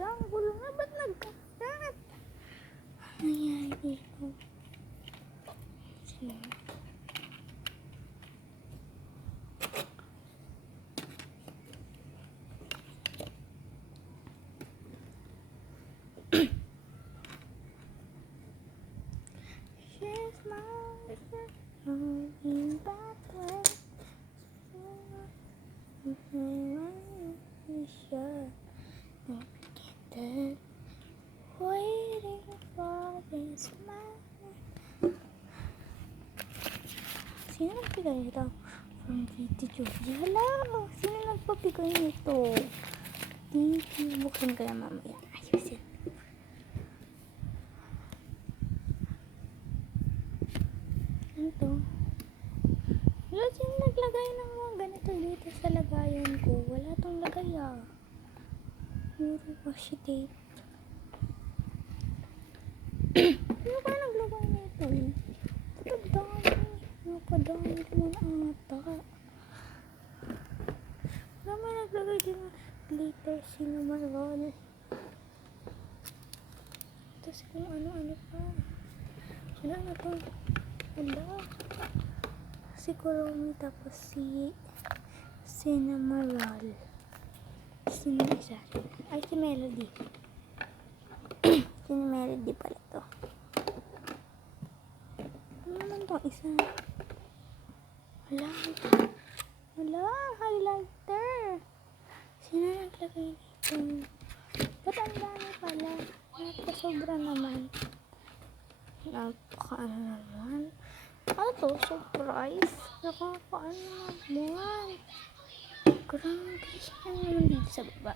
Parang gulo nga, ba't nagkakat? Ano nangyari dito? Sige. She's my holding back when sure waiting for this man. Sino nagbigay nito? From Titi Joji. Hala! Sino nagpapigay nito? Thank you. Buksan ko na mamaya. Ayusin. Ano to? Wala sino naglagay ng mga ganito dito sa lagayan ko. Wala tong lagay ah. Puro washi tape. Ano ba naglagay nito eh? Nakadami naman ata. Wala may naglagay din ng glitter cinnamon roll. Tapos kung ano-ano pa. Wala na to. Wala. Si Kuromi tapos si cinnamon roll. Sino isa? Ay, si Melody. Si Melody pala to. Ano naman to? Isa. Wala, highlighter. Sino naglagay nito? Ba't ang dami pala? Napakasobra naman. Napaka-ano naman. Ano to? Surprise? Nakaka-ano naman. Grabe. Ano naman dito sa baba?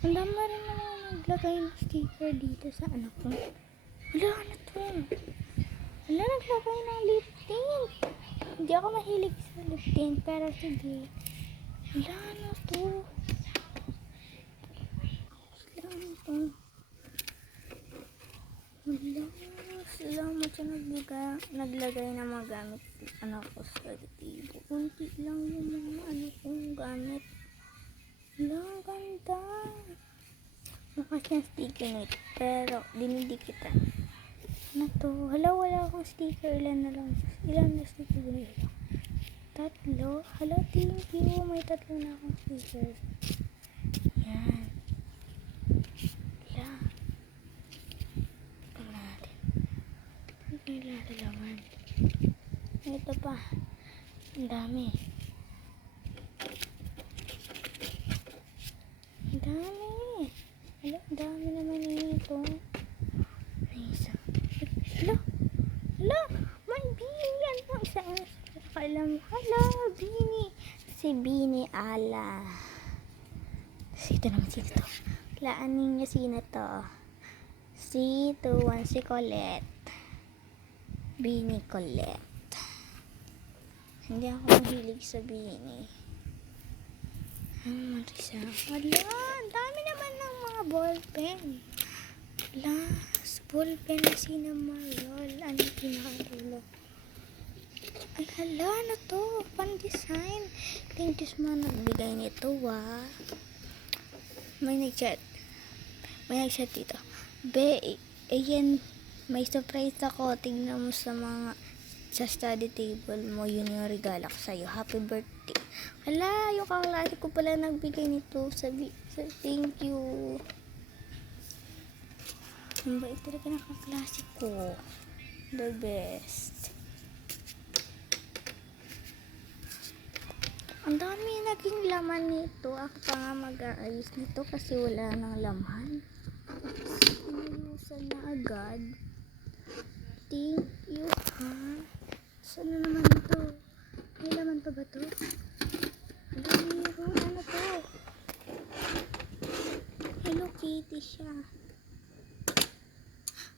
Ang dami rin naman naglagay ng sticker dito sa anak ko. Wala na to. Wala naglagay ng lip tint. Hindi ako mahilig sa lip tint, pero sige. Wala na to. Wala na to. Wala. Salamat sa naglagay ng mga gamit. Anak ko sa table. Kunti lang yung mga ano kong gamit. Wala, ang ganda. Nakas yung sticker nito, pero dinidikitan. Ano to? Hala, wala akong sticker. Ilan na sticker nito? 3. Hala, thank you. May 3 na akong sticker. Yan. Hala. Tignan natin. Tignan natin laman. Ito pa. Ang dami. Ang dami. Hala, ang dami naman ito. Isa. Hala, may Bini. Ano ang isa? Alam, hala, Bini. Si Bini Ala. Ito naman sino to? Laanin niya sino to? Si Tuwan, si Colette. Bini Colette. Hindi ako mahilig sa Bini. Ang marisa. Wala, ang dami naman ng mga ballpen. Wala, ballpen na cinnamon roll. Ano pinakadulo? Ay, hala, ano to? Pan-design. Thank you sa mga nagbigay nito, May nag-chat dito. Ayan, may surprise ako. Tingnan mo sa study table mo. Yun yung regalo ko sa'yo. Happy birthday. Hala, yung kaklase ko pala nagbigay nito. Thank you. Ang bait talaga ng kaklase ko. The best. Ang dami naging laman nito. Ako pa nga mag-aayos nito kasi wala nang laman. Inuusan na agad. Thank you, ha? Saan na naman ito? May laman pa ba ito? Ano to? Hello Kitty siya.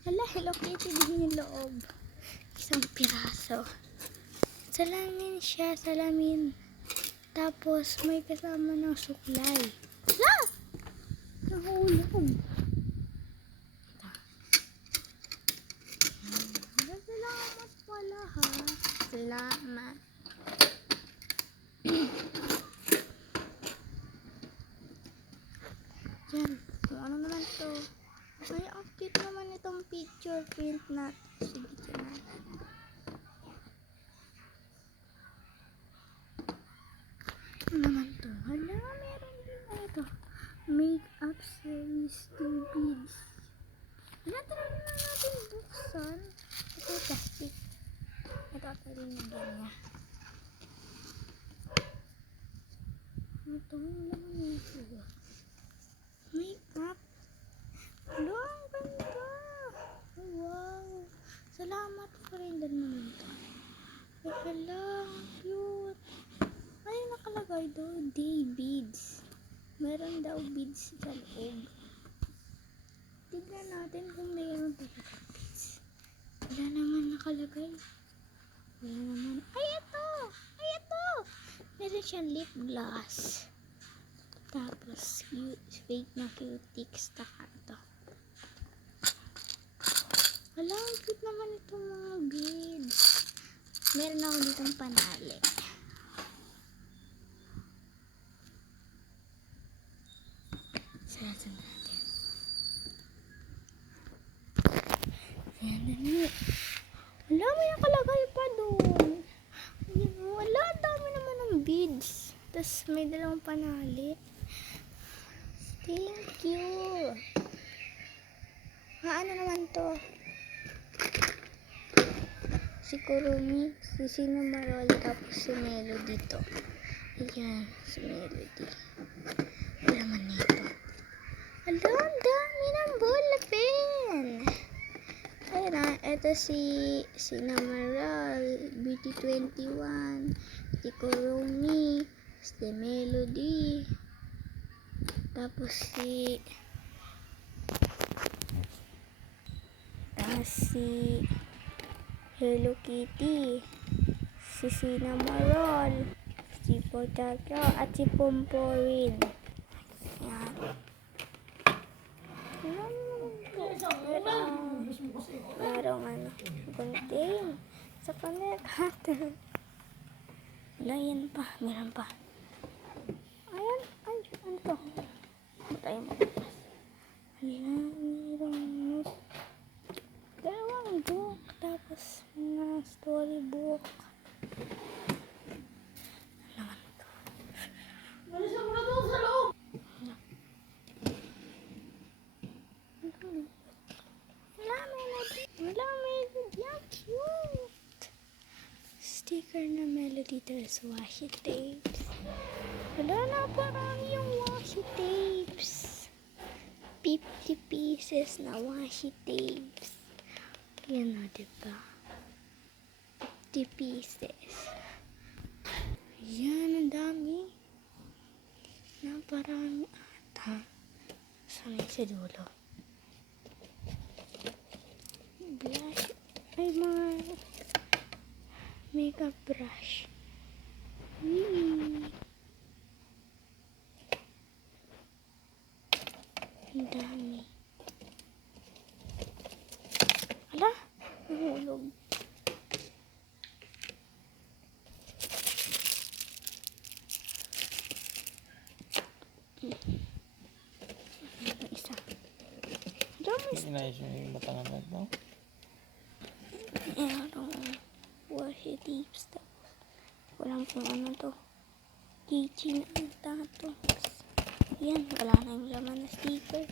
Hala, Hello Kitty din yung loob. Isang piraso. Salamin siya, salamin. Tapos may kasama ng suklay. Hala! Nahulog. Salamat pala, ha? Salamat. Yan. Kung ano naman to. Ay, ang cute naman itong picture print natin. Sige, dyan natin. Ano naman to? Hala, meron din na ito. Makeup series 2 beads. Try na natin buksan. Ito yung plastic. Ito at rinigyan niya. Ito, wala naman ito. Makeup. Hala, ang ganda. Oh, wow. Salamat friend naman ito. Ay, hala, ang cute. Ay, nakalagay daw, day beads. Meron daw beads sa loob. Tignan natin kung mayroon talaga beads. Wala naman nakalagay. Wala naman. Ay, ito! Ay, ito! Meron siyang lip gloss. Tapos, fake na cutics. Taka ito. Wala, ang cute naman itong mga beads. Meron ako ditong panali. Saratan natin. Ayan na niyo. Wala, may nakalagay pa doon. Ayan, wala, dami naman ng beads. Tapos may dalawang panali. Thank you. Ano naman to? Si Kurumi, si Cinnamon, tapos si Melody to. Ayan, si Melody. Wala naman nito. Hala, ang dami ng ballpen. Ayan, ito si Namaral, BT21, si Kurumi, si Melody, tapos si Hello Kitty, si Cinnamon, si Potato, at si Pomporin. Ayan. Merong contain sa camera cutter. Wala, yan pa. Meron pa. Ayan. Ay, ano to? Tayo mo. Ayan, merong dalawang book. Tapos, mga storybook. Ano naman to? Malisan mo na to sa loob! Wala, Melody. Ang cute. Sticker na Melody. There's washi tapes. Wala na, parang yung washi tapes. 50 pieces na washi tapes. Yan na, diba? 50 pieces. Yan, ang dami. Naparami ata. Saan sa dulo? Blush. Ay, mga makeup brush. Ang dami. Ala, nahulog. Isa. Inayos mo yung batangan na ito. Merong washi tapes. Walang kung ano to. Keychain ata to. Yan, wala na yung laman na sticker.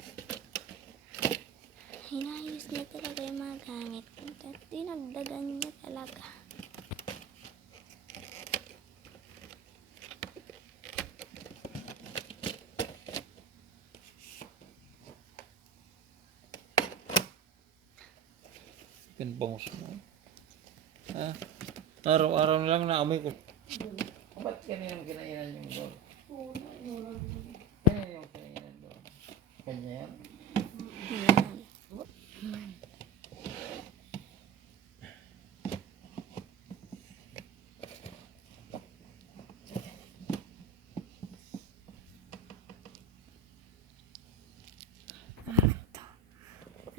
Hinayos niya talaga yung mga gamit. Dinagdagan niya talaga. Pinbangus mo. Ha? Araw-araw na lang naamoy ko. Ba't kaninang kinainan yung doon? Kanina yung kinainan doon? Kanya yan?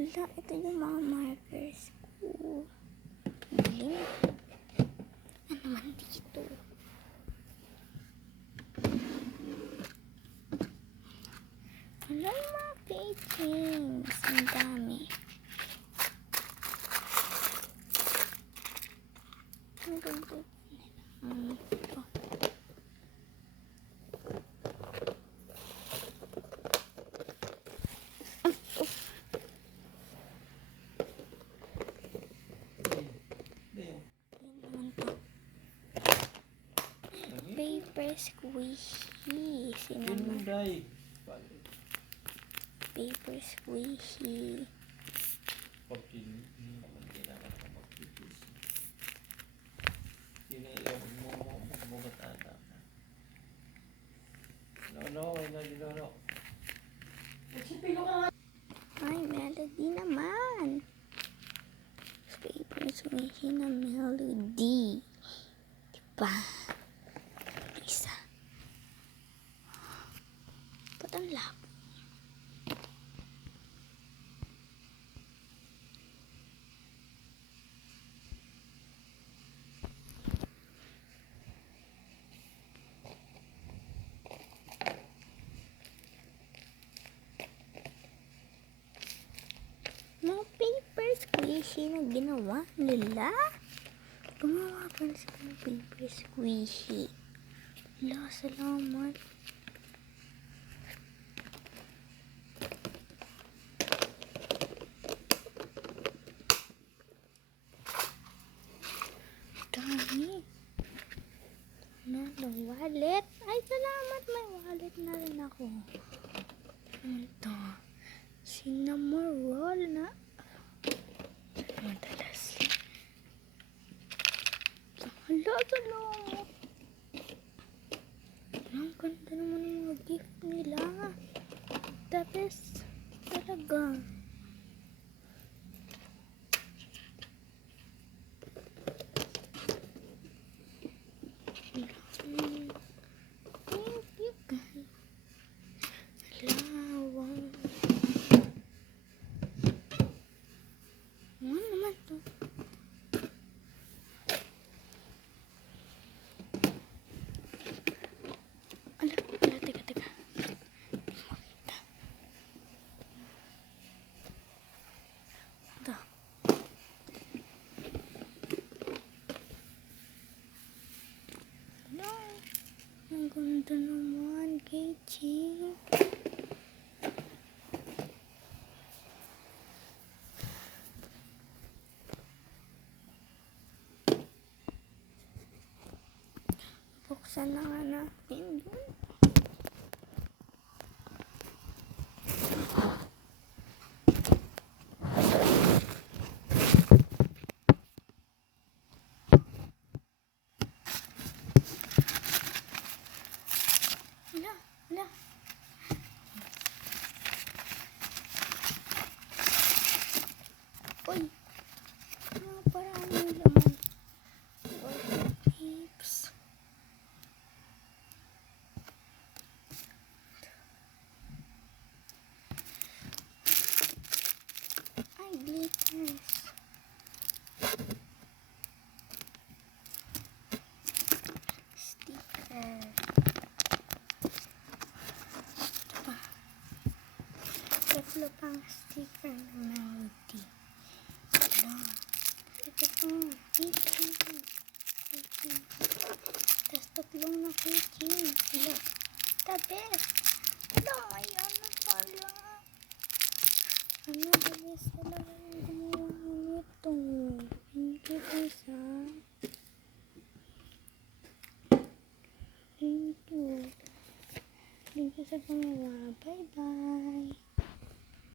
Wala, ito yung mga markers ko. Galing. Ano naman dito? Ano yung mga keychains? Ang dami. Ang ganda. Ito. Yan naman to. Paper squishy. Cinnamon. Day. Paper squishy. Pag hindi naman kailangan ko magpipis. Hindi magmugat-ata. No, no. Ay, melody naman. Paper squishy na melody. Diba? Isa. Ba't ang labo? Mga paper squishy na ginawa nila. Gumawa pa na sila ng paper squishy. Wala, salamat. Dami. Ano, wallet. Ay, salamat. May wallet na rin ako. Ito. Cinnamon roll na madalas. Hala, salamat. Ang ganda naman ng mga gift nila. The best talaga. Thank you guys. Hala, wow. Ano naman to? Teka. Makita. Ito. Hala. Ang ganda naman, keychain. Buksan na nga natin yun. Hala. Uy. Parang ano laman. Tips. Ay, glitters. Sticker. Tatlo pang sticker na melody. Hala. Ito pang keychain. Tapos tatlong na keychain. Hala. The best. Hala, ayan na pala. Ano, the best talaga yung gumawa nito. Thank you guys, ha. Thank you. Thank you sa gumawa. Bye-bye.